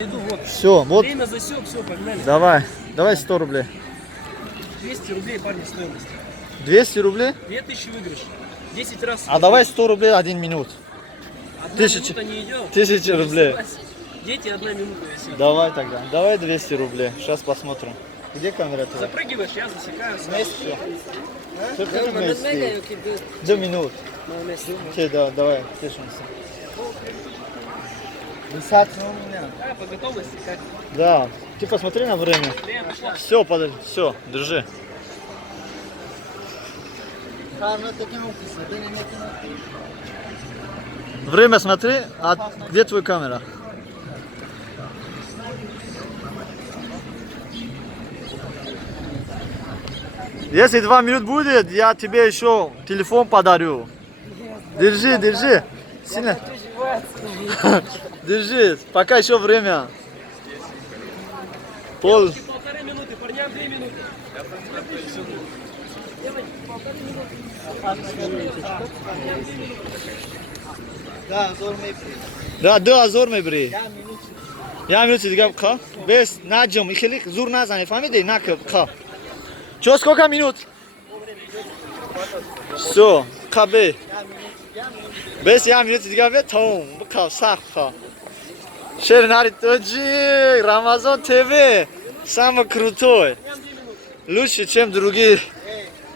Иду, вот. Все, вот. Время засек, все, погнали. Давай 100 рублей. 200 рублей, парни, стоимость. 200 рублей? 2000 выигрыш. 10 раз. А давай 100 рублей 1 минут. Одна 1000. минута не идет. 1000 рублей. Дети, 1 минута висит. Давай тогда. Давай 200 рублей. Сейчас посмотрим. Где камера твоя? Запрыгиваешь, я засекаю. Вместе. Только вместе. 2 минут. Окей, да, давай, тешимся. Да, по готовности как? Да, ты посмотри на время. Время пошло. Все, подожди, все, держи. Время смотри, а где твоя камера? Если 2 минут будет, я тебе еще телефон подарю. Держи, держи. Сильно. Держи, пока еще время. Пол. Полторы минуты, парням 2 минуты. Да, зор мебри. Я минуты дига ха. Без наджом, ихли зур назани, фамиди нак ха. Чё, сколько минут? Все, кабе. Без я минуты дига бе том, бка сах ха. Шернари тоджи, Рамазан ТВ, самый крутой. Лучше, чем другие,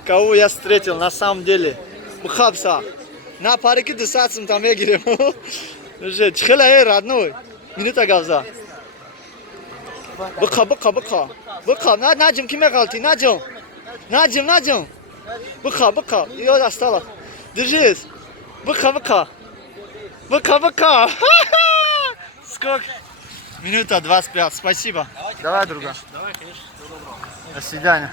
кого я встретил на самом деле. Бхабса. На парике десятым там я гирем. Уже, чхела родной. Минута гавза. Бка, наджим киме галти, наджим. Бка, ее осталось. Держись. Бка. Сколько? Минута 25, спасибо. Давай, друга. Давай, конечно, всего доброго. До свидания.